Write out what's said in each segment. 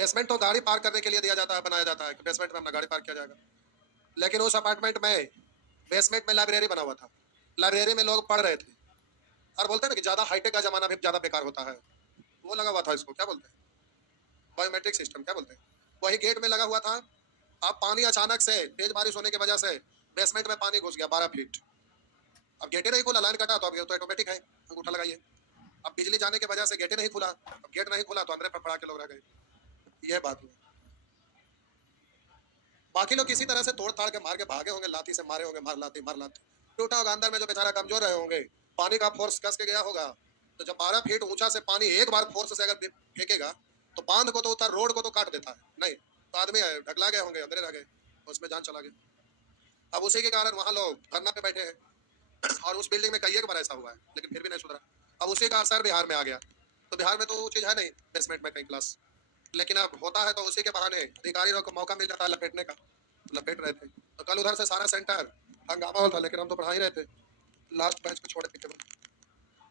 Basement तो गाड़ी park करने के लिए दिया जाता है, बनाया जाता है कि बेसमेंट में अपना गाड़ी पार्क किया जाएगा। लेकिन उस अपार्टमेंट में बेसमेंट में लाइब्रेरी बना हुआ था। लाइब्रेरी में लोग पढ़ रहे थे और बोलते हैं ना कि ज्यादा हाईटेक का जमाना भी ज्यादा बेकार होता है। वो लगा हुआ था, इसको क्या बोलते हैं, बायोमेट्रिक सिस्टम क्या बोलते हैं, वही गेट में लगा हुआ था। अब पानी अचानक से तेज बारिश होने की वजह से बेसमेंट में पानी घुस गया 12 फीट। अब गेटे नहीं खुला, लाइन कटा तो अब ये तो ऑटोमेटिक है, अंगूठा लगाइए। अब बिजली जाने की वजह से गेटे नहीं खुला, अब गेट नहीं खुला तो अंदर पर पड़ा के लोग रह गए। यह बात हुई। बाकी लोग किसी तरह से तोड़ ताड़ के मार के भागे होंगे, लाठी से मारे होंगे, मार लाते टूटा होगा। अंदर में जो बेचारा कमजोर रहे होंगे, पानी का फोर्स कस के गया होगा। तो जब 12 फीट ऊंचा से पानी एक बार फोर्स से अगर फेंकेगा तो बांध को तो उतर, रोड को तो काट देता है नहीं, तो आदमी ढकला गए होंगे, अंदर रह गए, उसमें जान चला गया। अब उसी के कारण वहां लोग धरना पे बैठे हैं और उस बिल्डिंग में कई एक बार ऐसा हुआ है, लेकिन फिर भी नहीं सुधरा। अब उसी का असर बिहार में आ गया। तो बिहार में तो वो चीज है नहीं बेसमेंट में कहीं क्लास, लेकिन अब होता है तो उसी के बहाने अधिकारी लोग को मौका मिल जाता है लपेटने का, लपेट रहे थे। तो कल उधर से सारा सेंटर हंगामा था, लेकिन हम तो पढ़ा ही रहे थे लास्ट बैच को छोड़ के केवल।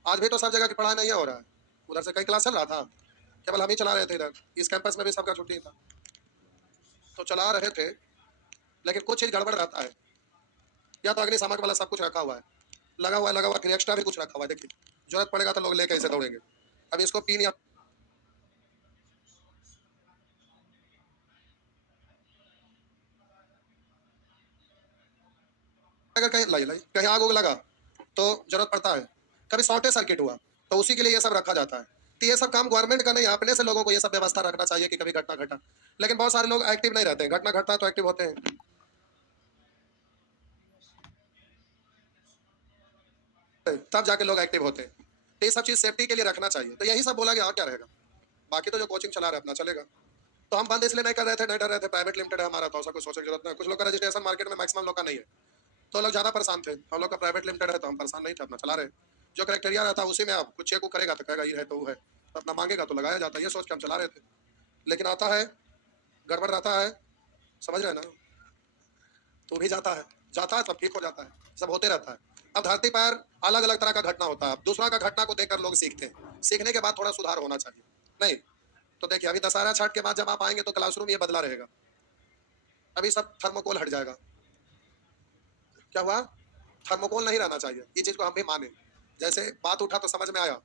आज भी तो सब जगह की पढ़ाई नहीं हो रहा है, उधर से कई क्लास चल रहा था, केवल हम ही चला रहे थे। इधर इस कैंपस में भी सबका छुट्टी था तो चला रहे थे, लेकिन कुछ चीज गड़बड़ रहता है। या तो अग्निशामक वाला सब कुछ रखा हुआ है, लगा हुआ, फिर एक्स्ट्रा भी कुछ रखा हुआ है। देखिए जरूरत पड़ेगा तो लोग लेके ऐसे दौड़ेंगे। अब इसको पिन या अगर कहीं कहीं आग उग लगा तो जरूरत पड़ता है, कभी शॉर्टेज सर्किट हुआ तो उसी के लिए ये सब रखा जाता है। तो ये सब काम गवर्नमेंट का नहीं, अपने से लोगों को ये सब व्यवस्था रखना चाहिए कि कभी घटना घटा। लेकिन बहुत सारे लोग एक्टिव नहीं रहते हैं, घटना घटता है तो एक्टिव होते हैं, तब जाके लोग एक्टिव होते हैं। तो ये सब चीज सेफ्टी के लिए रखना चाहिए। तो यही सब बोला गया और क्या रहेगा। बाकी तो जो कोचिंग चला रहे हैं अपना चलेगा। तो हम बंद इसलिए नहीं कर रहे थे, नहीं डर रहे थे, प्राइवेट लिमिटेड है हमारा, तो ऐसा कुछ सोचने की जरूरत नहीं। कुछ लोग का रजिस्ट्रेशन मार्केट में मैक्सिमम लोग का नहीं है, तो लोग ज्यादा परेशान थे। हम लोग का प्राइवेट लिमिटेड है तो हम परेशान नहीं थे, अपना चला रहे। जो क्राइटेरिया रहता है उसी में आप कुछ चेक करेगा तो कहेगा ये है तो वो है, तो अपना मांगेगा तो लगाया जाता है, ये सोच के हम चला रहे थे। लेकिन आता है, गड़बड़ रहता है, समझ रहे हैं ना, तो भी जाता है तब ठीक हो जाता है, सब होते रहता है। अब धरती पर अलग अलग तरह का घटना होता है, अब दूसरा का घटना को देखकर लोग सीखते हैं, सीखने के बाद थोड़ा सुधार होना चाहिए। नहीं तो देखिए अभी दशहरा छठ के बाद जब आप आएंगे तो क्लासरूम ये बदला रहेगा, अभी सब थर्मोकोल हट जाएगा। क्या हुआ, थर्मोकोल नहीं रहना चाहिए, ये चीज को हम भी माने। जैसे बात उठा तो समझ में आया,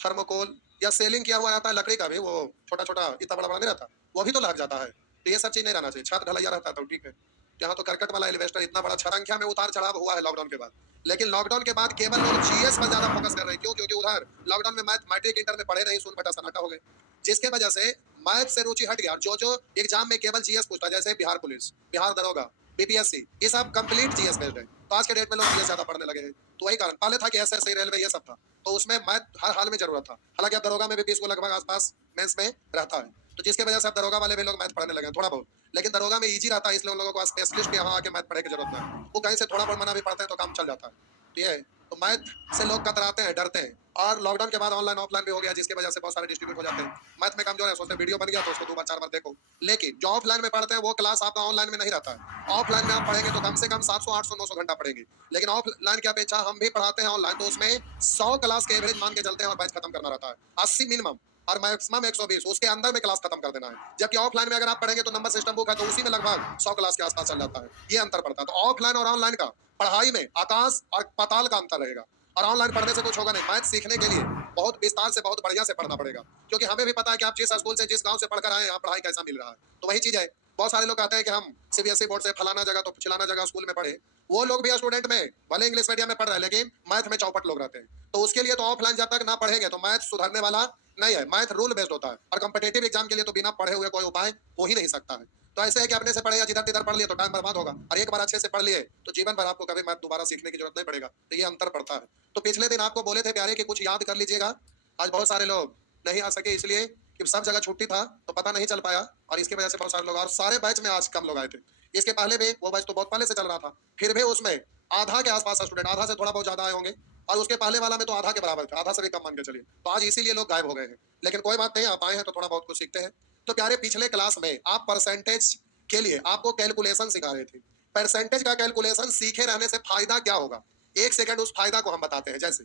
थर्मोकोल या सेलिंग किया हुआ रहता है लकड़ी का भी, वो छोटा छोटा इतना बड़ा बड़ा नहीं रहता, वो भी तो लग जाता है। तो ये सब चीज नहीं रहना चाहिए, छत ढलैया रहता है तो ठीक है। यहाँ तो करकट वाला एलिवेस्टर इतना बड़ा, संख्या में उतार चढ़ाव हुआ है लॉकडाउन के बाद। लेकिन लॉकडाउन के बाद केवल लोग जीएस पर ज्यादा फोकस कर रहे हैं। क्यों? क्योंकि उधर लॉकडाउन में मैथ मैट्रिक इंटर में पढ़े नहीं, सुन बटा सन्नाटा हो गए, जिसके वजह से मैथ से रुचि हट गया। जो जो एग्जाम में केवल जीएस पूछता है, जैसे बिहार पुलिस, बिहार दरोगा, बीपीएससी, ये सब कंप्लीट जीएस बेस्ड है। तो आज के डेट में लोग जीएस ज्यादा पढ़ने लगे हैं। तो वही कारण, पहले था कि एसएससी रेलवे ये सब था, तो उसमें मैथ हर हाल में जरूरत था। हालांकि अब दरोगा में भी 20 को लगभग आसपास मेंस में रहता है, तो जिसकी वजह से अब दरोगा वाले भी लोग मैथ पढ़ने लगे हैं थोड़ा बहुत। लेकिन दरोगा में इजी रहता है, इसलिए उन लोगों को स्पेशलिस्ट यहाँ आके मैथ पढ़ने की जरूरत नहीं है, वो कहीं से थोड़ा बहुत मना भी पढ़ते हैं तो काम चल जाता है। तो ये है, तो मैथ से लोग कतराते हैं, डरते हैं। और लॉकडाउन के बाद ऑनलाइन ऑफलाइन भी हो गया, जिसकी वजह से बहुत सारे डिस्ट्रीब्यूट हो जाते हैं। मैथ में कमजोर है, सोचते हैं वीडियो बन गया तो उसको 2 बार 4 बार देखो। लेकिन जो ऑफलाइन में पढ़ते हैं वो क्लास आपका ऑनलाइन में नहीं रहता है। ऑफलाइन में आप पढ़ेंगे तो कम से कम 700 800 900 घंटा पढ़ेंगे, लेकिन ऑफलाइन की अपेक्षा हम भी पढ़ाते हैं ऑनलाइन, तो उसमें 100 क्लास के एवरेज मान के चलते हैं और बैच खत्म करना रहता है 80 मिनिमम, और मैक्सिमम 120, उसके अंदर में क्लास खत्म कर देना है। जबकि ऑफलाइन में अगर आप पढ़ेंगे तो नंबर सिस्टम बुक है, तो उसी में लगभग 100 क्लास के आसपास चल जाता है। ये अंतर पड़ता है। तो ऑफलाइन और ऑनलाइन का पढ़ाई में आकाश और पाताल का अंतर रहेगा। और ऑनलाइन पढ़ने से कुछ होगा नहीं, मैथ सीखने के लिए बहुत विस्तार से, बहुत बढ़िया से पढ़ना पड़ेगा, क्योंकि हमें भी पता है कि आप जिस स्कूल से, जिस गांव से पढ़कर आए हैं, यहाँ पढ़ाई कैसा मिल रहा है। तो वही चीज है, बहुत सारे लोग कहते हैं कि हम सीबीएसई बोर्ड से फलाना जगह तो चिलाना जगह स्कूल में पढ़े, वो लोग भी स्टूडेंट में भले इंग्लिश मीडियम में पढ़ रहे हैं लेकिन मैथ में चौपट लोग रहते हैं। तो उसके लिए तो ऑफलाइन जब तक ना पढ़ेंगे तो मैथ सुधरने वाला नहीं है। मैथ रूल बेस्ड होता है, और कॉम्पिटेटिव एग्जाम के लिए तो बिना पढ़े हुए कोई उपाय हो ही नहीं सकता है। तो ऐसे है कि अपने से पढ़े या जिधर तिधर पढ़ लिए तो टाइम बर्बाद होगा, और एक बार अच्छे से पढ़ लिए तो जीवन भर आपको कभी मैथ दोबारा सीखने की जरूरत नहीं पड़ेगा। तो ये अंतर पड़ता है। तो पिछले दिन आपको बोले थे प्यारे कि कुछ याद कर लीजिएगा। आज बहुत सारे लोग नहीं आ सके, इसलिए कि सब जगह छुट्टी था तो पता नहीं चल पाया, और इसकी वजह से बहुत सारे लोग, और सारे बैच में आज कम लोग आए थे। इसके पहले भी वो बैच तो बहुत पहले से चल रहा था, फिर भी उसमें आधा के आसपास स्टूडेंट, आधा से थोड़ा बहुत ज्यादा आए होंगे, और उसके पहले वाला में तो आधा के बराबर थे, आधा से भी कम मान के चलिए। तो आज इसीलिए लोग गायब हो गए हैं, लेकिन कोई बात नहीं, आप आए हैं तो थोड़ा बहुत कुछ सीखते हैं। तो प्यारे पिछले क्लास में आप परसेंटेज के लिए आपको कैलकुलेशन सिखा रहे थे। परसेंटेज का कैलकुलेशन सीखे रहने से फायदा क्या होगा, एक सेकंड उस फायदा को हम बताते हैं। जैसे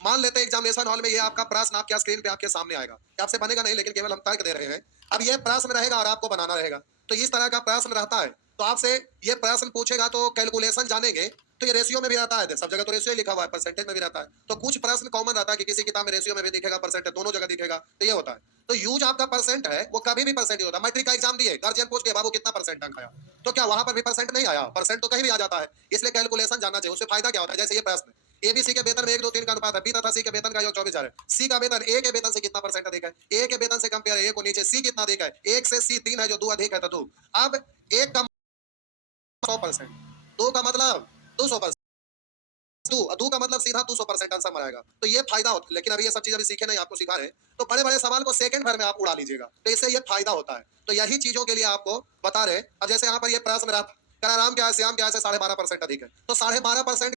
मान लेते हैं एग्जामिनेशन हॉल में ये आपका प्रश्न आपके स्क्रीन पे आपके सामने आएगा, ये आपसे बनेगा नहीं, लेकिन केवल हम तर्क दे रहे हैं। अब ये प्रश्न रहेगा और आपको बनाना रहेगा। तो इस तरह का प्रश्न रहता है। तो आपसे ये प्रश्न पूछेगा तो कैलकुलेशन जानेंगे, तो ये रेशियो में भी रहता है, सब जगह तो रेशियो ही लिखा हुआ है, परसेंटेज में भी रहता है। तो कुछ प्रश्न कॉमन रहता है कि किसी किताब में रेशियो में भी दिखेगा, परसेंटेज दोनों जगह दिखेगा, तो ये होता है। तो यूज आपका परसेंट है, वो कभी भी परसेंट ही होता है। मैट्रिक का एग्जाम दिए, गार्जियन पूछ के बाबू कितना परसेंट अंक आया, तो क्या वहां पर भी परसेंट नहीं आया? परसेंट तो कहीं भी आ जाता है। इसलिए कैलकुलेशन जानना चाहिए। उससे फायदा क्या होता है? जैसे ये प्रश्न, एबीसी के वेतन में 1 2 3 का अनुपात है, बी तथा सी के वेतन का योग 24,000 है। सी का वेतन ए के वेतन से कितना परसेंट अधिक है? ए के वेतन से कंपेयर ए को नीचे, सी कितना अधिक है? 1 से सी 3 है, जो 2 अधिक है तो 2। अब 1 का 100%, 2 का मतलब 200%, 2 का मतलब सीधा 200% आंसर बनाएगा। तो ये फायदा होता है। लेकिन अभी ये सब चीज अभी सीखे नहीं, आपको सिखा रहे हैं। तो बड़े बड़े सवाल को सेकंड भर में आप उड़ा लीजिएगा, तो इससे ये फायदा होता है। तो यही चीजों के लिए आपको बता रहे। अब जैसे यहाँ पर ये प्रश्न रहा, कह रहा राम क्या है श्याम क्या है से 12.5% अधिक है, तो 12.5%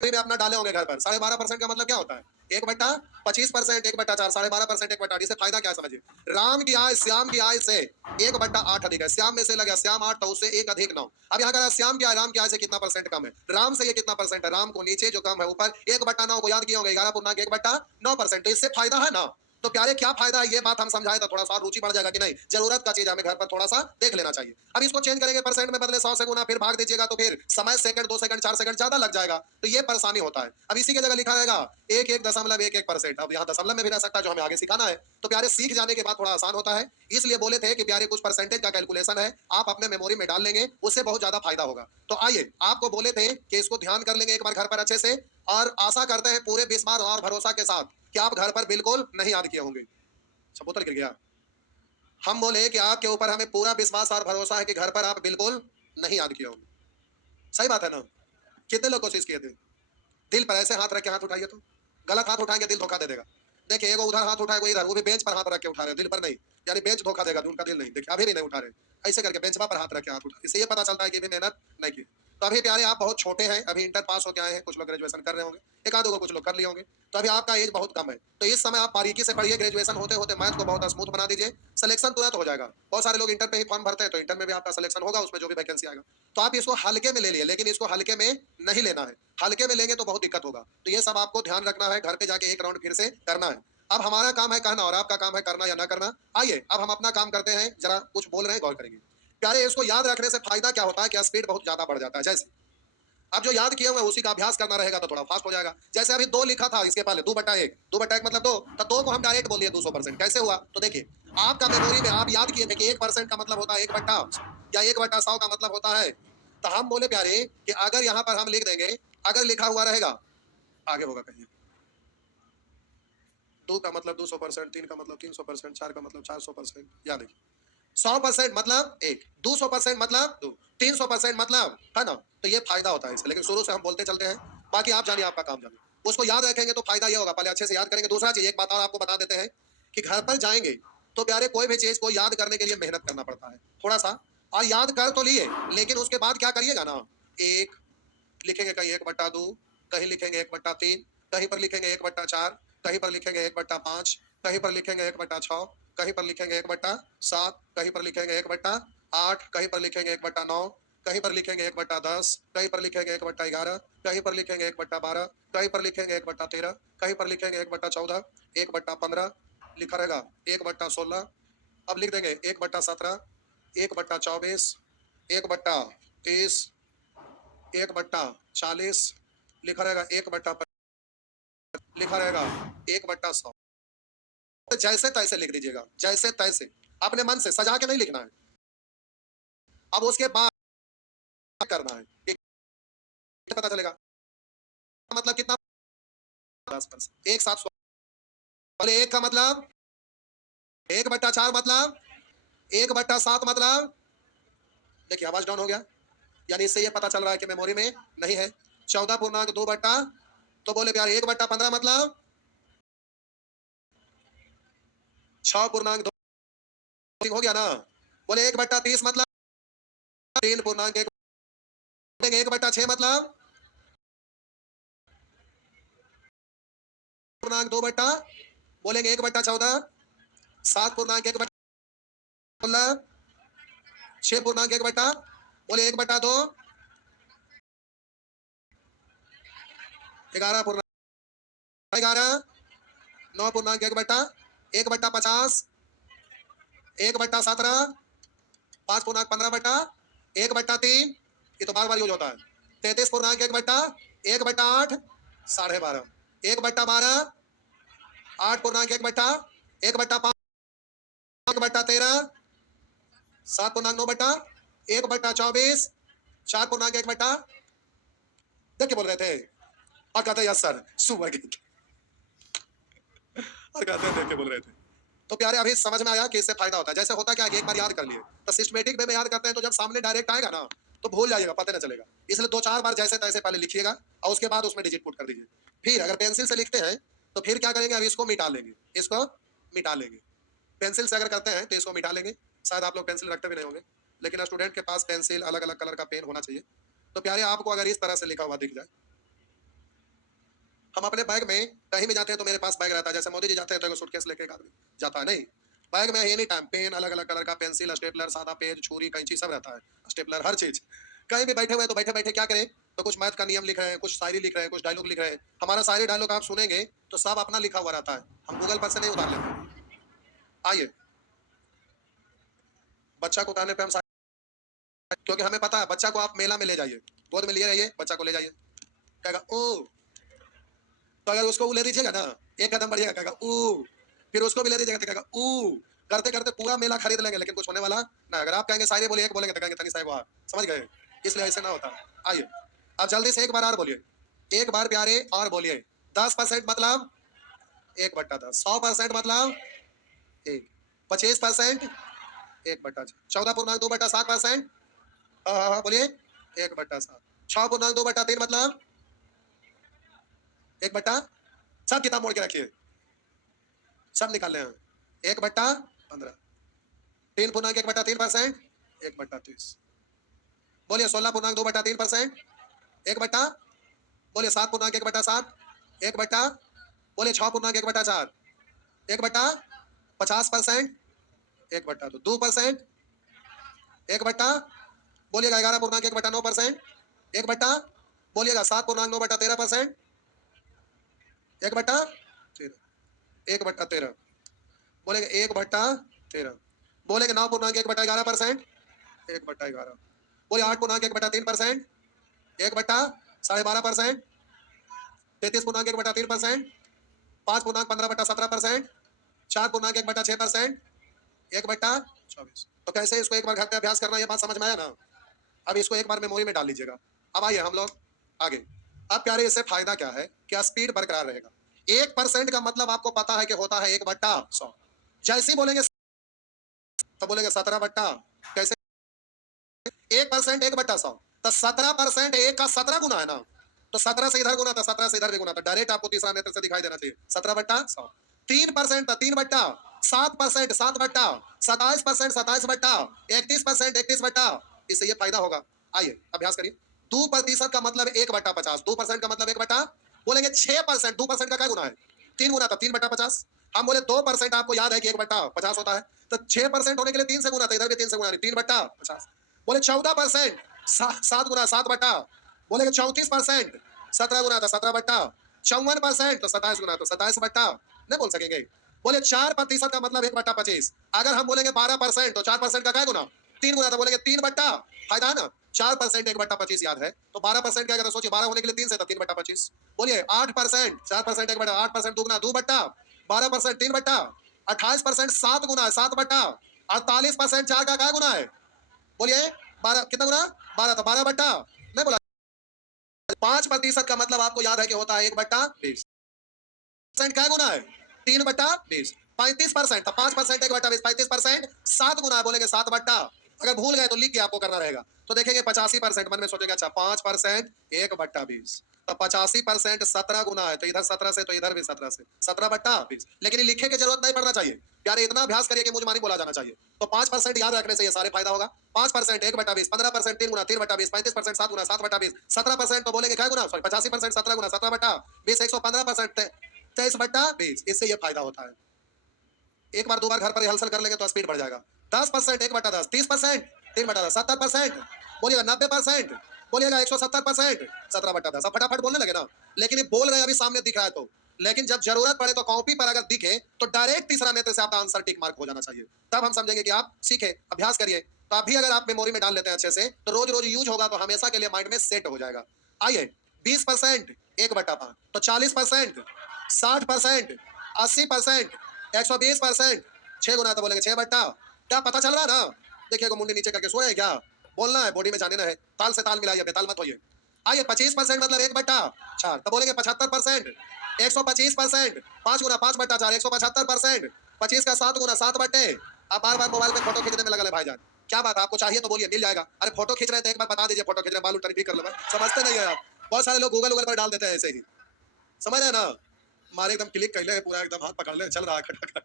में अपना डाले होंगे घर पर। 12.5% का मतलब क्या होता है? 1/25%, 1/4, 12.5%, 1/8। इससे फायदा क्या है समझिए। राम की आय श्याम की आय से 1/8 अधिक है। श्याम में से लगा श्याम 8, तो उससे 1 अधिक 9। अब यहाँ कह श्याम की आय राम की आय से कितना परसेंट कम है? राम से ये कितना परसेंट है? राम को नीचे जो कम है ऊपर 1/9 को याद किए होंगे, 11.1/9%। तो इससे फायदा है ना। तो प्यारे क्या फायदा है, ये बात हम समझाए तो थोड़ा सा रुचि बढ़ जाएगा कि नहीं, जरूरत का चीज हमें घर पर थोड़ा सा देख लेना चाहिए। अब इसको चेंज करेंगे, परसेंट में बदले 100 से गुना, फिर भाग दीजिएगा, तो फिर समय सेकंड 2 सेकंड 4 सेकंड ज्यादा लग जाएगा, तो ये परेशानी होता है। अब इसी की जगह लिखा रहेगा 1.11%। अब यहाँ दशमलव में भी रह सकता है, जो हमें आगे सिखाना है। तो प्यारे सीख जाने के बाद थोड़ा आसान होता है। इसलिए बोले थे कि प्यारे कुछ परसेंटेज का कैलकुलेशन है, आप अपने मेमोरी में डाल लेंगे, उससे बहुत ज्यादा फायदा होगा। तो आइए, आपको बोले थे कि इसको ध्यान कर लेंगे एक बार घर पर अच्छे से, और आशा करते हैं पूरे विश्वास और भरोसा के साथ कि आप घर पर बिल्कुल नहीं याद किए होंगे। बोतल गिर गया। हम बोले कि आपके ऊपर हमें पूरा विश्वास और भरोसा है कि घर पर आप बिल्कुल नहीं याद किए होंगे। सही बात है ना? कितने लोग कोशिश किए थे? दिल पर ऐसे हाथ रख के हाथ उठाइए, तो गलत हाथ उठाएंगे दिल धोखा दे देगा। देखिए, एगो उधर हाथ उठाए, वो इधर, वो भी बेंच पर हाथ रख के उठा रहे, दिल पर नहीं। यानी बेंच धोखा देगा, उनका दिल नहीं। देखिए अभी भी नहीं उठा रहे, ऐसे करके बेंच पर हाथ रख के हाथ उठा, इससे ये पता चलता है कि भी मेहनत नहीं की। तो अभी प्यारे आप बहुत छोटे हैं, अभी इंटर पास होके आए हैं, कुछ लोग ग्रेजुएशन कर रहे होंगे, एक आधो को कुछ लोग कर लिए होंगे। तो अभी आपका एज बहुत कम है, तो इस समय आप बारीकी से पढ़िए। ग्रेजुएशन होते होते मैथ को बहुत स्मूथ बना दीजिए, सिलेक्शन तुरंत हो जाएगा। बहुत सारे लोग इंटर पे ही फॉर्म भरते हैं, तो इंटर में भी आपका सिलेक्शन होगा, उसमें जो भी वैकेंसी आएगा। तो आप इसको हल्के में ले लिए, लेकिन इसको हल्के में नहीं लेना है। हल्के में लेंगे तो बहुत दिक्कत होगा। तो ये सब आपको ध्यान रखना है, घर पे जाके एक राउंड फिर से करना है। अब हमारा काम है कहना और आपका काम है करना या ना करना। आइए अब हम अपना काम करते हैं, जरा कुछ बोल रहे हैं, गौर करेंगे। प्यारे, इसको याद रखने से फायदा क्या होता है कि स्पीड बहुत ज्यादा बढ़ जाता है। जैसे अब जो याद किए हुए हैं उसी का अभ्यास करना रहेगा तो थोड़ा फास्ट हो जाएगा। जैसे अभी 2 लिखा था, इसके पहले 2/1, 2/1 मतलब 2, तो 2 को हम डायरेक्ट बोलिए 200%। कैसे हुआ? तो देखिए, आपका मेमोरी में आप याद किए थे कि 1% का मतलब होता है 1/, या 1/100 का मतलब होता है। तो हम बोले प्यारे कि अगर यहाँ पर हम लिख देंगे, अगर लिखा हुआ रहेगा, आगे होगा कहिए, 2 का मतलब 200%, 3 का मतलब 300%, 4 का मतलब 400%। याद देखिए, 100% मतलब 1, 200% मतलब 2, 300% मतलब, है ना? तो ये फायदा होता है इससे, लेकिन शुरू से हम बोलते चलते हैं। बाकी आप जानिए, आपका काम जानिए। उसको याद रखेंगे तो फायदा ये होगा, पहले अच्छे से याद करेंगे। दूसरा चीज, एक बात और आपको बता देते हैं कि घर पर जाएंगे तो प्यारे कोई भी चीज को याद करने के लिए मेहनत करना पड़ता है थोड़ा सा। और याद कर तो लिए, लेकिन उसके बाद क्या करिएगा ना, एक लिखेंगे कहीं 1/2, कहीं लिखेंगे 1/3, कहीं पर लिखेंगे 1/4, कहीं पर लिखेंगे 1/5, कहीं पर लिखेंगे 1/6, कहीं पर लिखेंगे 1/7, कहीं पर लिखेंगे 1/8, कहीं पर लिखेंगे 1/9, कहीं पर लिखेंगे 1/10, कहीं पर लिखेंगे 1/11, कहीं पर लिखेंगे 1/12, कहीं पर लिखेंगे 1/13, कहीं पर लिखेंगे 1/14, 1/15 लिखा रहेगा, 1/16। अब लिख देंगे 1/17, 1/24, 1/23, 1/40 लिखा रहेगा, लिखा रहेगा 1/100। तो जैसे तैसे लिख दीजिएगा, जैसे तैसे, अपने मन से सजा के नहीं लिखना है। अब उसके बाद करना है, पता चलेगा मतलब कितना, 10%। एक साथ बोले, एक का मतलब 1/4 मतलब, 1/7 मतलब, देखिए आवाज डाउन हो गया, यानी इससे ये पता चल रहा है कि मेमोरी में नहीं है। 14.2 तो बोले प्यार 1/15 मतलब 6.2 हो गया ना। बोले 1/30 मतलब 3.1, 1/6 मतलब 2 बोलेंगे 1/14, 7.1 मतलब 6.1 बोले 1/2, 11 11 9.1/1/50 1/17 5.15/1/3 ये तो बार बार यूज होता है 33.1/1/8 12.5 1/12 8.1/1/5 1/13 7.9/1/24 4.1/1 देख के बोल रहे थे और कहते यस सर सुबह के और कहते देख के बोल रहे थे। तो प्यारे अभी समझ में आया कि इससे फायदा होता है। जैसे होता क्या है एक बार याद कर लिए तो सिस्टमेटिक वे में याद करते हैं तो जब सामने डायरेक्ट आएगा ना तो भूल जाइएगा पता ना चलेगा। इसलिए 2-4 बार जैसे तैसे पहले लिखिएगा और उसके बाद उसमें डिजिट पुट कर दीजिए। फिर अगर पेंसिल से लिखते हैं तो फिर क्या करेंगे अब इसको मिटा लेंगे पेंसिल से अगर करते हैं तो इसको मिटा लेंगे। शायद आप लोग पेंसिल रखते भी नहीं होंगे लेकिन स्टूडेंट के पास पेंसिल अलग अलग कलर का पेन होना चाहिए। तो प्यारे आपको अगर इस तरह से लिखा हुआ दिख जाए हम अपने बैग में कहीं भी जाते हैं तो मेरे पास बैग रहता है। जैसे मोदी जी जाते हैं तो सूटकेस लेके एक आदमी जाता है नहीं बैग में एनी टाइम पेन अलग अलग कलर का पेंसिल स्टेपलर सादा पेज छुरी कैंची सब रहता है स्टेपलर हर चीज। कहीं भी बैठे हुए तो बैठे बैठे क्या करें तो कुछ मैथ का नियम लिख रहे हैं कुछ शायरी लिख रहे हैं कुछ डायलॉग लिख रहे हैं। हमारा शायरी डायलॉग आप सुनेंगे तो सब अपना लिखा हुआ रहता है हम गूगल पर से नहीं उतार लेते। आइए बच्चा को कहने पे हम क्योंकि हमें पता है बच्चा को आप मेला में ले जाइए गोद में लिए रहिए बच्चा को ले जाइए कहेगा ओ तो अगर उसको ले दीजिएगा ना एक कदम बढ़िएगा कहेगा ऊ फिर उसको भी ले दीजिएगा तो कहेगा ऊ करते करते पूरा मेला खरीद लेंगे लेकिन कुछ होने वाला ना। अगर आप कहेंगे शायरी बोलिए बोलेंगे तो कहेंगे तनी साहब बाहर समझ गए इसलिए ऐसे ना होता। आइए अब जल्दी से एक बार और बोलिए एक बार प्यारे और बोलिए 10% मतलब 1/10 100% मतलब 1 25% 1/6 14.2/7% बोलिए 1/7 6.2/3 मतलब 1/, सब किताब मोड़ के रखिए सब निकाल लें 1/15 3.1/3% 1/30 बोलिए 16.2/3% 1/, बोलिए 7.1/7 1/, बोलिए 6.1/4 1/50% 1/2 2% 1/, बोलिएगा 11.1/9% 1/, बोलिएगा 7.9/13% 1/13 1/13 बोलेंगे 1/13 बोलेंगे 9.1/11% 1/11 बोले 8.1/3% 1/12.5% 33.1/3% 5.15/17% 4.1/6% 1/24। तो कैसे इसको एक बार घर पे अभ्यास करना ये बात समझ में आया ना। अब इसको एक बार मेमोरी में डाल लीजिएगा। अब आइए हम लोग आगे। अब प्यारे इससे फायदा क्या है क्या स्पीड बरकरार रहेगा। 1% का मतलब आपको पता है कि होता है 1/100 जैसे बोलेंगे तो बोलेंगे 17 कैसे 1% 1/100 तो 17% 1 का 17 गुना है ना तो 17 से इधर गुना तो 17 से इधर भी गुना तो डायरेक्ट आपको तीसरा नेत्र से दिखाई देना चाहिए 17/100 3% तो 3/7% 7/27% 27/31% 31 इससे ये फायदा होगा। आइए अभ्यास करिए 2% का मतलब 1/50 2% का मतलब 1 बोलेंगे 6% 2% का क्या गुना है 3 गुना तो 3/50 हम बोले 2% आपको याद है कि 1/50 होता है तो 6% होने के लिए 3 से गुना तो इधर भी 3 से गुना 3/50 बोले 14% 7 गुना 7 बोलेंगे 34% 17 गुना तो 17/54% तो 27 गुना तो 27 नहीं बोल सकेंगे। बोले 4% का मतलब 1/25 अगर हम बोलेंगे 12% तो 4% का क्या गुना 3 गुना तो बोलेंगे 3 फायदा है ना 4% 1/25 याद है तो 12% क्या सोचिए 12 होने के लिए 3 से तो 3/25 बोलिए 8% 4% 1/8% 2 गुना 2 12% 3 28% 7 गुना 7/48% 4 का क्या गुना है बोलिए 12 कितना गुना 12 तो 12 नहीं बोला 5% का मतलब आपको याद है कि होता है 1/20 क्या गुना है 3/20 35% तो 5% 1/20 35% 7 गुना है बोलेंगे 7 अगर भूल गए तो लिख के आपको करना रहेगा तो देखेंगे 85% मन में सोचेगा अच्छा 5% 1/20 तो 85% 17 गुना है तो इधर 17 से तो इधर भी 17 से 17/20 लेकिन ये लिखे की जरूरत नहीं पड़ना चाहिए प्यारे इतना अभ्यास करिए कि मुझे मानी बोला जाना चाहिए। तो 5% याद रखने से ये सारे फायदा होगा 5% 1/20 15% 3 गुना 3/20 35% 7 गुना 7/20 17% तो बोलेंगे क्या गुना सॉरी 85% 17 गुना 17/20 115% 23/20 इससे ये फायदा होता है। एक बार दो बार घर पर रिहर्सल कर लेंगे तो स्पीड बढ़ जाएगा 10% 1/10 30% 3/10 70% बोलिएगा 90% बोलिएगा 170% 17/10 अब फटाफट बोलने लगे ना लेकिन ये बोल रहे हैं अभी सामने दिख रहा है तो लेकिन जब जरूरत पड़े तो कॉपी पर अगर दिखे तो डायरेक्ट तीसरा नेत्र से आपका आंसर टिक मार्क हो जाना चाहिए, तब हम समझेंगे कि आप सीखे, अभ्यास करिए। तो आप भी अगर आप मेमोरी में डाल लेते हैं अच्छे से तो रोज रोज यूज होगा तो हमेशा के लिए माइंड में सेट हो जाएगा। आइए 20% 1/5 तो 40%, 60%, 80%, 120%, 6 गुना तो बोलेंगे 6/। क्या पता चल रहा है ना? देखिए को मुंडी नीचे करके सो रहे हैं क्या? बोलना है, बॉडी में जाने ना है, ताल से ताल मिलाइए, बेताल मत होइए। आइए 25% मतलब 1/4 तो बोलेंगे 75%, 125%, 5 गुना 5/4 175%, 25 का 7 गुना 7/। आप बार बार मोबाइल में फोटो खींचने में लगा है भाईजान, क्या बात है? आपको चाहिए तो बोलिए, मिल जाएगा। अरे फोटो खींच रहे थे, एक बार बता दीजिए, फोटो खींच रहे हैं, बाल उल्टा ठीक कर लो। समझते नहीं है आप। बहुत सारे लोग गूगल पर डाल देते हैं ऐसे ही, समझ रहे हैं ना? हमारे एकदम क्लिक कर ले, पूरा एकदम हाथ पकड़ ले, चल रहा है खटखट,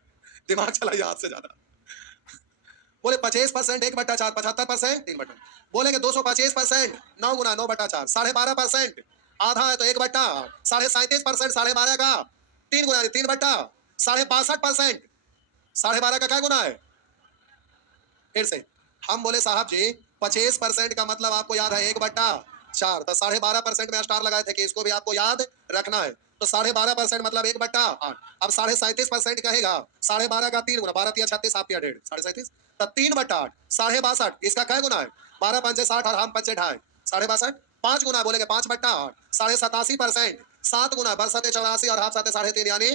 दिमाग चलाइए हाथ से ज्यादा। बोले 25% 1/4, 75% 3/। बोलेंगे 225%, 9 गुना 9/4, 12.5%, आधा है तो 1/8, 37%, 12.5 का 3 गुना 3/। 62%, 12.5 का क्या गुना है? फिर से हम बोले साहब जी 25% का मतलब आपको याद है 1/4, तो 12.5% में स्टार लगाए थे कि इसको भी आपको याद रखना है। तो 12.5% मतलब 1/8। अब 37% कहेगा, 12.5 का 3 गुना, 12×3 = 36, 7×1.5 37, तब 3/8, 62, इसका क्या गुना है? 12×5 = 60 और हम 5×6 62, 5 गुना बोलेंगे 5/8, 87%, 7 गुना 12×7 = 84 और हाफ 7 3.5 यानी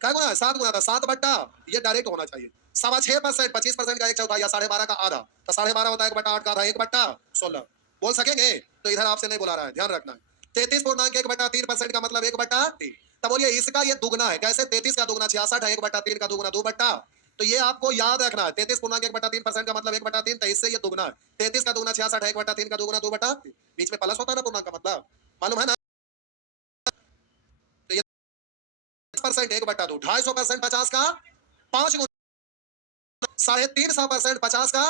क्या गुना है? 7 गुना था 7/। ये डायरेक्ट होना चाहिए। 6.25%, 25% का 1/4 या 12.5 का आधा, तो 12.5 होता है 1/8 का आधा 1/16। बोल सकेंगे? तो इधर आपसे नहीं बुला रहा है, ध्यान रखना है। 33.1/3% का मतलब 1/3। तब बोलिए इसका ये दुगना है, कैसे? 33 का दुगना 66 है, 1/3 का दुगना 2/। तो ये आपको याद रखना है। 33.1/3% का मतलब 1/3, तो इससे ये दुगना है। 33 का दुगना 66 है, 1/3 का दुगना 2/। बीच में प्लस होता है ना पूर्णांक का मतलब, मालूम है ना? तो ये 10% 1/2, 250% 50 का 5 गुना, 350% 50 का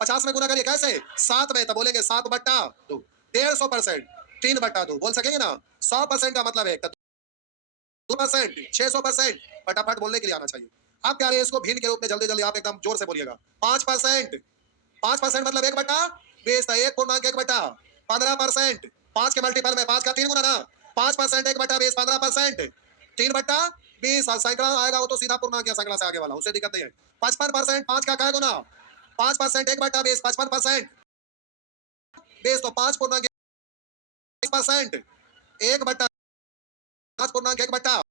50 में गुना करिए, कैसे? 7 में, तो बोलेंगे 7/2, 150%, 3/2। बोल सकेंगे ना? 100% का मतलब है 2%, 600%, फटाफट बोलने के लिए आना चाहिए। आप क्या रहे हैं इसको भिन्न के रूप में, जल्दी जल्दी आप एकदम जोर से बोलिएगा। 5%, 5% मतलब 1/20, 1/1, 15%, 5 के मल्टीपल में 5 का 3 गुना ना, 5% 1/20 15%, 3/20 और सैकड़ा आएगा वो तो सीधा पूर्णांक या संख्या से आगे वाला, उससे दिक्कत नहीं है। 55%, 5 का क्या गुना? 5% 1/20 55%, 20 तो 5 पूर्णांक 20%, 1/5 पूर्णांक 1/,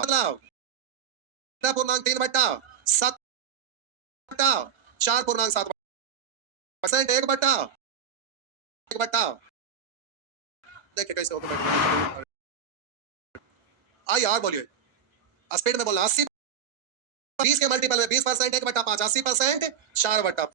मतलब पूर्णांक 3/7, 4.7%, 1/1। देखिए कैसे ऑटोमेटिक। आइए यार बोलिए, स्पीड में बोलना। 80 20 के मल्टीपल में 20% 1/5, 80% 4/5,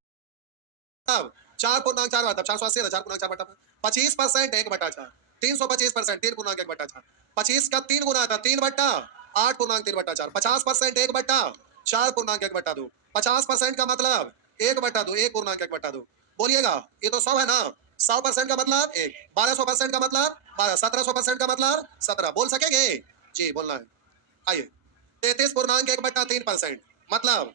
तब 4.4 तब 480 4.4/5, 25% 1/4, 325% 3.1/4, 25 का 3 गुना था 3/8.3/4, 50% 1/4, 4.1/2, 50% का मतलब 1/2, 1.1/2। बोलिएगा, ये तो 100 है ना? 100% का मतलब 1, 1200% का मतलब 12, 1700% का मतलब 17। बोल सकेंगे? जी बोलना है। आइए 33.1/3% मतलब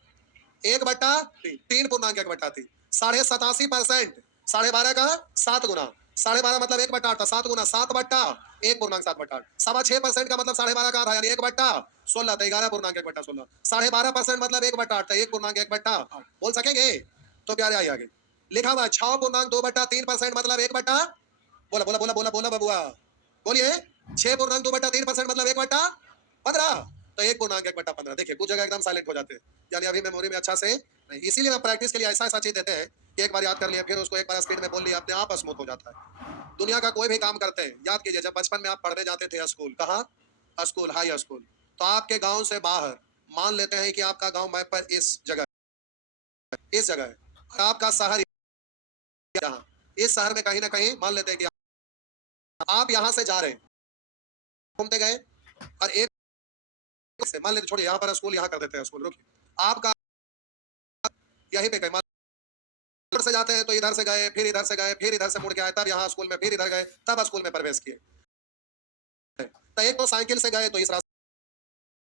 1/3, 87%, 12.5 का 7 गुना, 12.5 मतलब 1/8 था, 7 गुना 7/1.7/8, 6.5% का मतलब 12.5 का आधा यानी 1/16, तो 11.1/16, 12.5% मतलब 1/8 था, 1.1/8। बोल सकेंगे? तो प्यारे आइए आगे लिखा हुआ 6.2/3% मतलब 1/, बोला बोला बोला बोला बोला बबुआ, बोलिए 6.2/3% मतलब 1/15, तो 1.1/15। देखिए कुछ जगह एकदम साइलेंट हो जाते हैं, यानी अभी मेमोरी में अच्छा से नहीं। इसीलिए हम प्रैक्टिस के लिए ऐसा ऐसा चीज देते हैं कि एक बार याद कर लिया, फिर उसको एक बार स्पीड में बोल लिया, अपने आप स्मूथ हो जाता है। दुनिया का कोई भी काम करते हैं, याद कीजिए जब बचपन में आप पढ़ने जाते थे स्कूल, कहाँ? स्कूल, हाई स्कूल, तो आपके गांव से बाहर मान लेते हैं कि आपका गांव मैप पर इस जगह है, और आपका शहर यहाँ, इस शहर में कहीं ना कहीं मान लेते हैं कि आप यहाँ से जा रहे हैं, घूमते गए, और एक से मान लेते, छोड़िए यहाँ पर स्कूल, यहाँ कर देते हैं स्कूल, रुकिए, आपका यहीं पे कहीं इधर से जाते हैं तो इधर से गए, फिर इधर से गए, फिर इधर से मुड़ के आए, तब यहाँ स्कूल में, फिर इधर गए, तब स्कूल में प्रवेश किए। तो एक तो साइकिल से गए तो इस रास्ते,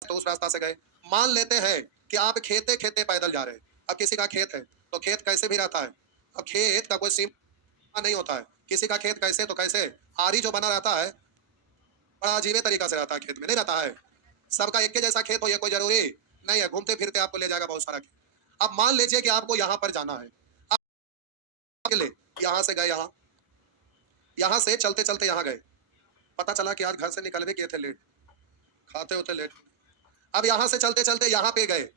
तो उस रास्ता से गए। मान लेते हैं कि आप खेते खेते पैदल जा रहे हैं। अब किसी का खेत है तो खेत कैसे भी रहता है, अब खेत का कोई सीमा नहीं होता है। किसी का खेत कैसे तो कैसे, आरी जो बना रहता है, बड़ा अजीब तरीका से रहता है, खेत में नहीं रहता है। सबका एक के जैसा खेत हो ये कोई जरूरी नहीं है, घूमते फिरते आपको ले जाएगा बहुत सारा खेत। अब मान लीजिए कि आपको यहाँ पर जाना है, आप ले यहाँ से गए, यहाँ से चलते चलते यहाँ गए, पता चला कि यार घर से निकल भी किए थे लेट, खाते होते लेट। अब यहाँ से चलते चलते यहाँ पे गए,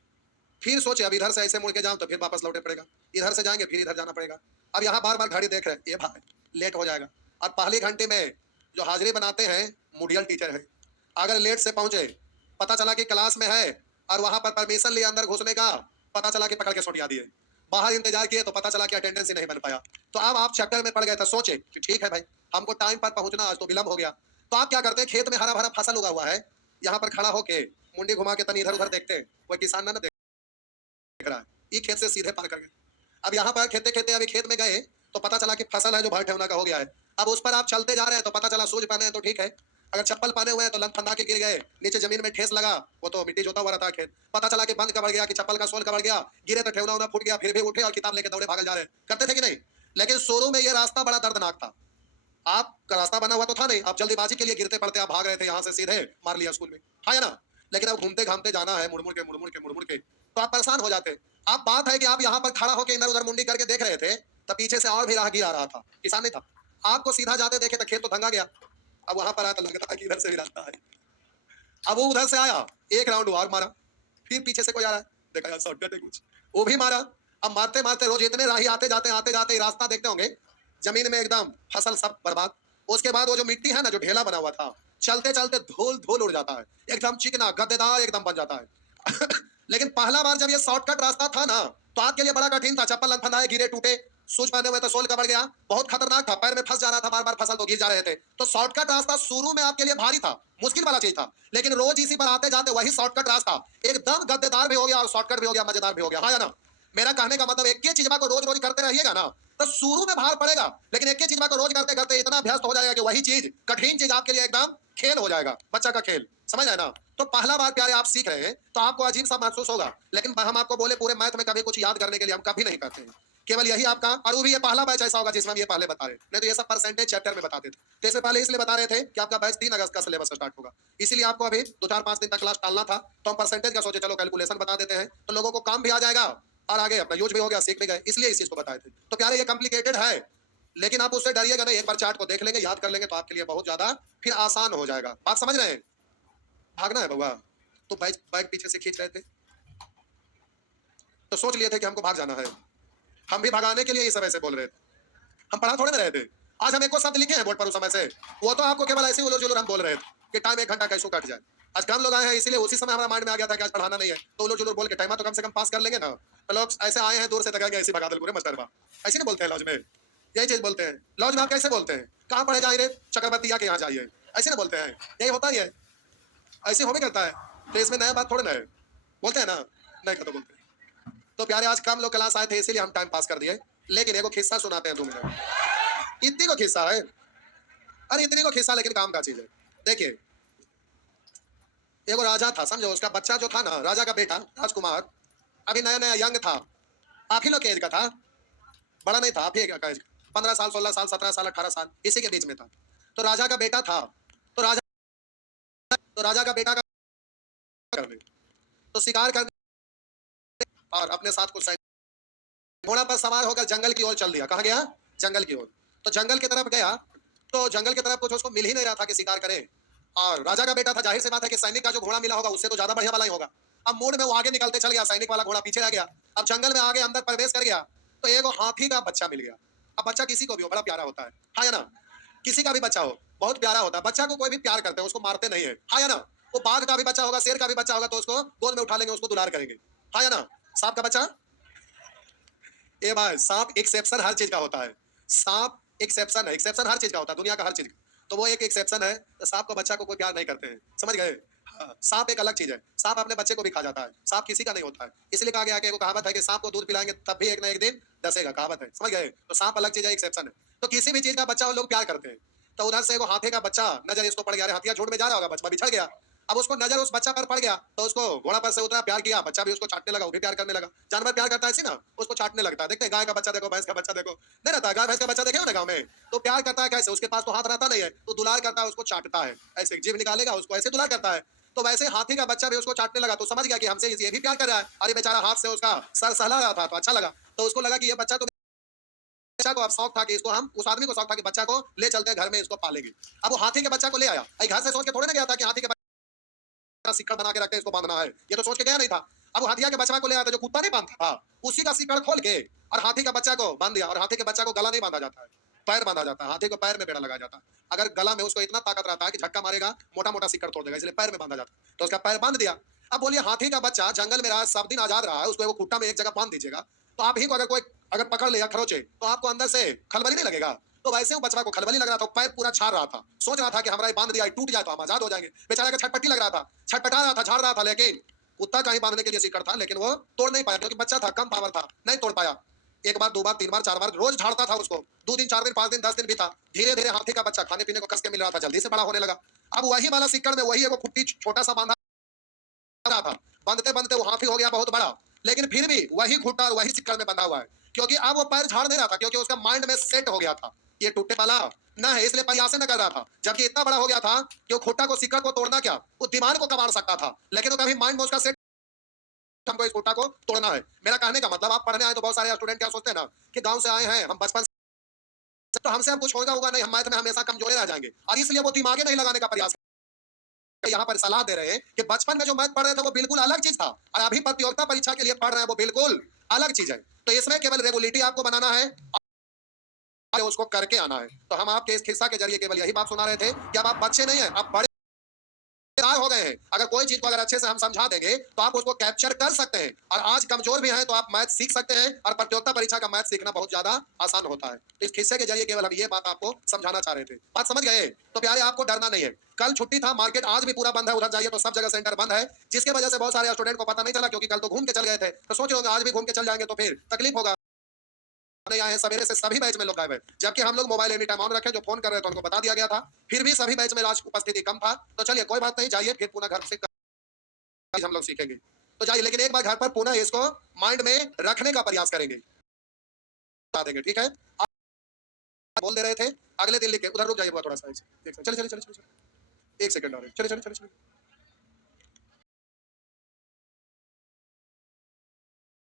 फिर सोचे अब इधर से ऐसे मुड़ के जाऊं तो फिर वापस लौटे पड़ेगा, इधर से जाएंगे फिर इधर जाना पड़ेगा। अब यहाँ बार बार घड़ी देख रहे हैं, ये भाई लेट हो जाएगा। और पहली घंटे में जो हाजिरी बनाते हैं मुडियल टीचर है, अगर लेट से पहुंचे, पता चला कि क्लास में है और वहां पर परमिशन लिया अंदर घुसने का, पता चला कि पकड़ के सोटिया दिए। बाहर इंतजार किए तो पता चला कि अटेंडेंस ही नहीं बन पाया। तो अब आप चक्कर में पड़ गए थे, सोचे कि ठीक है भाई हमको टाइम पर पहुंचना, आज तो विलंब हो गया। तो आप क्या करते हैं, खेत में हरा भरा फसल उगा हुआ है, यहाँ पर खड़ा होके मुंडी घुमा के तनी इधर उधर देखते, कोई किसान ना देख रहा है, ये खेत से सीधे पार कर गए। अब यहाँ पर खेते खेते अभी खेत में गए तो पता चला कि फसल है जो भर ठेवना का हो गया है। अब उस पर आप चलते जा रहे हैं तो पता चला शूज पहने हैं तो ठीक है, अगर चप्पल पहने हुए हैं तो लंग फंदा के गिर गए, नीचे जमीन में ठेस लगा, वो तो मिट्टी जोता हुआ रहता है खेत, पता चला कि बंद कबर गया, कि चप्पल का सोल कबर गया, गिरे तो ठेवना उना फूट गया, फिर भी उठे और किताब लेके दौड़े भागल जा रहे हैं। करते थे कि नहीं? लेकिन शुरू में ये रास्ता बड़ा दर्दनाक था, आपका रास्ता बना हुआ तो था नहीं, आप जल्दीबाजी के लिए गिरते पड़ते आप भाग रहे थे, यहाँ से सीधे मार लिया स्कूल में, हाँ या ना? लेकिन अब घूमते घामते जाना है, मुड़ मुड़ के मुड़ मुड़ के मुड़ मुड़ के, तो आप परेशान हो जाते। अब बात है कि आप यहाँ पर खड़ा होकर इधर उधर मुंडी करके देख रहे थे, तब पीछे से और भी राहगीर आ रहा था, किसान नहीं था, आपको सीधा जाते देखे तो खेत तो धंगा गया। अब वहां पर आया तो लगता है कि इधर से भी रास्ता है। अब वो उधर से आया, एक राउंड और मारा, फिर पीछे से कोई आ रहा है, देखा यार शॉर्टकट है कुछ, वो भी मारा। अब मारते मारते रोज इतने राही आते जाते रास्ता देखते होंगे, जमीन में एकदम फसल सब बर्बाद। उसके बाद वो जो मिट्टी है ना, जो ढेला बना हुआ था, चलते चलते धूल धूल उड़ जाता है, एकदम चिकना गद्देदार एकदम बन जाता है। लेकिन पहला बार जब ये शॉर्टकट रास्ता था ना, तो आपके लिए बड़ा कठिन था, चप्पल लंथनाए, गिरे टूटे, शूज पहने हुए तो सोल कबड़ गया, बहुत खतरनाक था, पैर में फंस जा रहा था बार बार, फसल तो गिर जा रहे थे। तो शॉर्टकट रास्ता शुरू में आपके लिए भारी था, मुश्किल वाला चीज था, लेकिन रोज इसी पर आते जाते वही शॉर्टकट रास्ता एकदम गद्देदार भी हो गया और शॉर्टकट भी हो गया, मजेदार भी हो गया, हाँ या ना? मेरा कहने का मतलब एक ही चीज को रोज रोज करते रहिएगा ना, तो शुरू में भार पड़ेगा, लेकिन एक ही चीज को रोज करते करते इतना अभ्यस्त हो जाएगा कि वही चीज, कठिन चीज आपके लिए एकदम खेल हो जाएगा, बच्चा का खेल, समझ आए ना? तो पहला बार प्यारे आप सीख रहे हैं तो आपको अजीब सा महसूस होगा, लेकिन हम आपको बोले पूरे मैथ में कभी कुछ याद करने के लिए हम कभी नहीं करते हैं, केवल यही आपका, और वो भी ये पहला बैच ऐसा होगा जिसमें हम ये पहले बता रहे थे, नहीं तो ये सब परसेंटेज चैप्टर में बताते थे। तो इससे पहले इसलिए बता रहे थे कि आपका बैच 3 अगस्त का सिलेबस स्टार्ट होगा, इसीलिए आपको अभी 2-4-5 दिन तक क्लास टालना था, तो हम परसेंटेज का सोचे चलो कैलकुलेशन बता देते हैं, तो लोगों को काम भी आ जाएगा और आगे अपना यूज भी हो गया, सीख भी गए, इसलिए इस चीज को बताए थे। तो प्यारे ये कॉम्प्लिकेटेड है, लेकिन आप उससे डरिएगा नहीं, एक बार चार्ट को देख लेंगे, याद कर लेंगे तो आपके लिए बहुत ज्यादा फिर आसान हो जाएगा। बात समझ रहे हैं? भागना है बउआ, तो बाइक बाइक पीछे से खींच रहे थे, तो सोच लिए थे कि हमको भाग जाना है, हम भी भगाने के लिए ये सब ऐसे बोल रहे थे, हम पढ़ा थोड़े ना रहे थे। आज हम एको शब्द लिखे हैं बोर्ड पर उस समय से, वो तो आपको केवल ऐसे उलझ जुलूर हम बोल रहे थे कि टाइम 1 घंटा कैसे कट जाए। आज कम लोग आए हैं, इसीलिए उसी समय हमारा माइंड में आ गया था कि आज पढ़ाना नहीं है, तो उलझ जुलूर बोल के टाइम तो कम से कम पास कर लेंगे ना। तो लोग ऐसे आए हैं दूर से तक ऐसे भगा दे पूरे मास्टर बा, ऐसे नहीं बोलते हैं लॉज में, यही चीज बोलते हैं लॉज में। आप कैसे बोलते हैं, कहाँ पढ़े जाए रे चक्रवर्ती के यहाँ जाइए, ऐसे नहीं बोलते हैं, यही होता ही है, ऐसे हो भी करता है। तो इसमें नया बात थोड़े ना है, बोलते हैं ना, नहीं तो बोलते हैं। तो प्यारे आज कम लोग क्लास आए थे इसीलिए हम टाइम पास कर दिए, लेकिन एगो किस्सा सुनाते हैं 2 मिनट। इतनी को किस्सा है, अरे इतनी को किस्सा, लेकिन काम का चीज है। देखिए एगो राजा था, समझो, उसका बच्चा जो था ना, राजा का बेटा राजकुमार, अभी नया नया यंग था, आप ही लोग के एज का था, बड़ा नहीं था, आप ही का एज, 15 साल 16 साल 17 साल 18 साल इसी के बीच में था। तो राजा का बेटा था, तो राजा का बेटा का करने, तो शिकार करने और अपने साथ कुछ घोड़ा पर सवार होकर जंगल की ओर चल दिया। कहाँ गया? जंगल की ओर। तो जंगल की तरफ गया, तो जंगल की तरफ कुछ उसको मिल ही नहीं रहा था कि शिकार करे, और राजा का बेटा था, जाहिर सी बात है कि सैनिक का जो घोड़ा मिला होगा उससे तो ज्यादा बढ़िया वाला ही होगा। अब मूड में वो आगे निकलते चल गया, सैनिक वाला घोड़ा पीछे रह गया। अब जंगल में आगे अंदर प्रवेश कर गया, तो एक हाथी का बच्चा मिल गया। अब बच्चा किसी को भी हो बड़ा प्यारा होता है, हाँ या ना? किसी का भी बच्चा हो बहुत प्यारा होता है, बच्चा को कोई भी प्यार करते हैं, उसको मारते नहीं है, हाँ या ना? वो बाघ का भी बच्चा होगा, शेर का भी बच्चा होगा, तो उसको गोद में उठा लेंगे, उसको दुलार करेंगे, हाँ या ना? सांप का बच्चा, ए भाई सांप एक्सेप्शन हर चीज का होता है, सांप एक्सेप्शन है, एक्सेप्शन हर चीज का होता है, दुनिया का हर चीज का। तो वो एक एक्सेप्शन है, तो सांप को बच्चा को कोई प्यार नहीं करते हैं, समझ गए? हाँ, सांप एक अलग चीज है, सांप अपने बच्चे को भी खा जाता है, सांप किसी का नहीं होता है। इसलिए कहा गया कि कहावत है कि सांप को दूध पिलाएंगे तब भी एक ना एक दिन डसेगा, कहावत है, समझ गए? तो सांप अलग चीज है, एक्सेप्शन है। तो किसी भी चीज का बच्चा वो लोग प्यार करते हैं। तो उधर से वो हाथी का बच्चा नजर इसको पड़ गया, हाथिया झुंड में जा रहा होगा, बच्चा बिछड़ गया। अब उसको नजर उस बच्चा पर पड़ गया तो उसको घोड़ा पर से उतरा, प्यार किया, बच्चा भी उसको चाटने लगा, वो भी प्यार करने लगा। जानवर प्यार करता है ऐसे ना, उसको चाटने लगता है। देखते हैं गाय का बच्चा देखो, भैंस का बच्चा देखो, नहीं रहता गाय भैंस का बच्चा देखे हो ना गाँव में, तो प्यार करता है कैसे, उसके पास तो हाथ रहता नहीं है तो दुलार करता है, उसको चाटता है, ऐसे जीभ निकालेगा उसको ऐसे दुलार करता है। तो वैसे हाथी का बच्चा भी उसको चाटने लगा तो समझ गया कि हमसे ये भी प्यार कर रहा है। अरे बेचारा हाथ से उसका सर सहला रहा था तो अच्छा लगा, तो उसको लगा कि ये बच्चा तो, बच्चा को अब शौक था कि इसको हम, उस आदमी को शौक था कि बच्चा को ले चलते हैं घर में, इसको पालेंगे। अब वो हाथी के बच्चा को ले आया, घर से सोच के थोड़े ना गया था कि हाथी के सिक्कड़ बना के रखते हैं इसको बांधना है, ये तो सोच के गया नहीं था। अब हाथिया के बच्चा को ले आया था जो कुत्ता नहीं बांधता था, उसी का सिक्कड़ खोल के और हाथी का बच्चा को बांध दिया। और हाथी के बच्चा को गला नहीं बांधा जाता है, पैर बांधा जाता है, हाथी को पैर में बेड़ा लगाया जाता है। अगर गला में उसको इतना ताकत रहता है कि झटका मारेगा मोटा मोटा सिक्कड़ तोड़ देगा, इसलिए पैर में बांधा जाता है, तो उसका पैर बांध दिया। अब बोलिए हाथी का बच्चा जंगल में रहा, सब दिन आजाद रहा है, उसको वो खुट्टा में एक जगह बांध दीजिएगा, तो आप ही को अगर कोई अगर पकड़ लिया खरोचे तो आपको अंदर से खलबली नहीं लगेगा। तो वैसे वो बचवा को खलबली लग रहा था, पैर पूरा झाड़ रहा था, सोच रहा था कि हमारा ये बांध दिया टूट जाए तो हम आजाद हो जाएंगे। बेचारा का छटपट्टी लग रहा था, छटपटा रहा था, झाड़ रहा था, लेकिन कुत्ता का ही बांधने के लिए सिक्कड़ था, लेकिन वो तोड़ नहीं पाया क्योंकि बच्चा था, कम पावर था, नहीं तोड़ पाया। एक बार, दो बार, तीन बार, चार बार रोज झाड़ता था उसको, 2 दिन, 4 दिन, 5 दिन, 10 दिन बीता। धीरे धीरे हाथी का बच्चा खाने पीने को कस के मिल रहा था, जल्दी से बड़ा होने लगा। अब वही वाला सिक्कड़ में वही एगो खुट्टी छोटा सा बांधा रहा था, बांधते बांधते वो हाथी हो गया बहुत बड़ा, लेकिन फिर भी वही खुट्टा और वही सिक्कड़ में बंधा हुआ है, क्योंकि अब वो पैर झाड़ नहीं रहा था, क्योंकि उसका माइंड में सेट हो गया था ये टूटने वाला ना है, इसलिए प्रयास न कर रहा था। जबकि इतना बड़ा हो गया था कि वो खुट्टा को सिक्कड़ को तोड़ना क्या, वो दीवार को कबाड़ सकता था, लेकिन वो कभी माइंड में उसका सेट, हमको इस खुट्टा को तोड़ना है। मेरा कहने का मतलब, आप पढ़ने आए तो बहुत सारे स्टूडेंट क्या सोचते हैं ना कि गांव से आए हैं हम, बचपन से तो हमसे अब कुछ होगा होगा नहीं, हम मैथ में हमेशा कमजोर रह जाएंगे, और इसलिए वो दिमागे नहीं लगाने का प्रयास यहाँ पर सलाह दे रहे हैं कि बचपन में जो मैथ पढ़ रहे थे वो बिल्कुल अलग चीज था, और अभी प्रतियोगिता परीक्षा के लिए पढ़ रहे हैं वो बिल्कुल अलग चीज है। तो इसमें केवल रेगुलेटिव आपको बनाना है और उसको करके आना है। तो हम आपके इस किस्सा के जरिए केवल यही बात सुना रहे थे कि अब आप बच्चे नहीं है, आप बड़े हो गए हैं। अगर कोई चीज को अगर अच्छे से हम समझा देंगे तो आप उसको कैप्चर कर सकते हैं, और आज कमजोर भी हैं तो आप मैथ सीख सकते हैं, और प्रतियोगिता परीक्षा का मैथ सीखना बहुत ज्यादा आसान होता है। तो इस किस्से के जरिए केवल हम ये बात आपको समझाना चाह रहे थे। बात समझ गए? तो प्यारे आपको डरना नहीं है। कल छुट्टी था, मार्केट आज भी पूरा बंद है, उधर जाइए तो सब जगह सेंटर बंद है, जिसकी वजह से बहुत सारे स्टूडेंट को पता नहीं चला, क्योंकि कल तो घूम के चल गए थे। तो सोच रहे होंगे आज भी घूम के चल जाएंगे तो फिर तकलीफ होगा, नहीं आए हैं सवेरे से सभी बैच में लोग गायब है, जबकि हम लोग मोबाइल एनी टाइम ऑन रखे, जो फोन कर रहे थे उनको बता दिया गया था, फिर भी सभी बैच में आज उपस्थिति कम था। तो चलिए कोई बात नहीं, जाइए फिर पुनः घर से हम लोग सीखेंगे। तो जाइए, लेकिन एक बार घर पर पुनः इसको माइंड में रखने का प्रयास करेंगे, बता देंगे, ठीक है? आप बोल दे रहे थे अगले दिन लिख के, उधर रुक जाइए थोड़ा सा, चलिए चलिए चलिए चलिए, 1 सेकंड और, चलिए चलिए चलिए चलिए।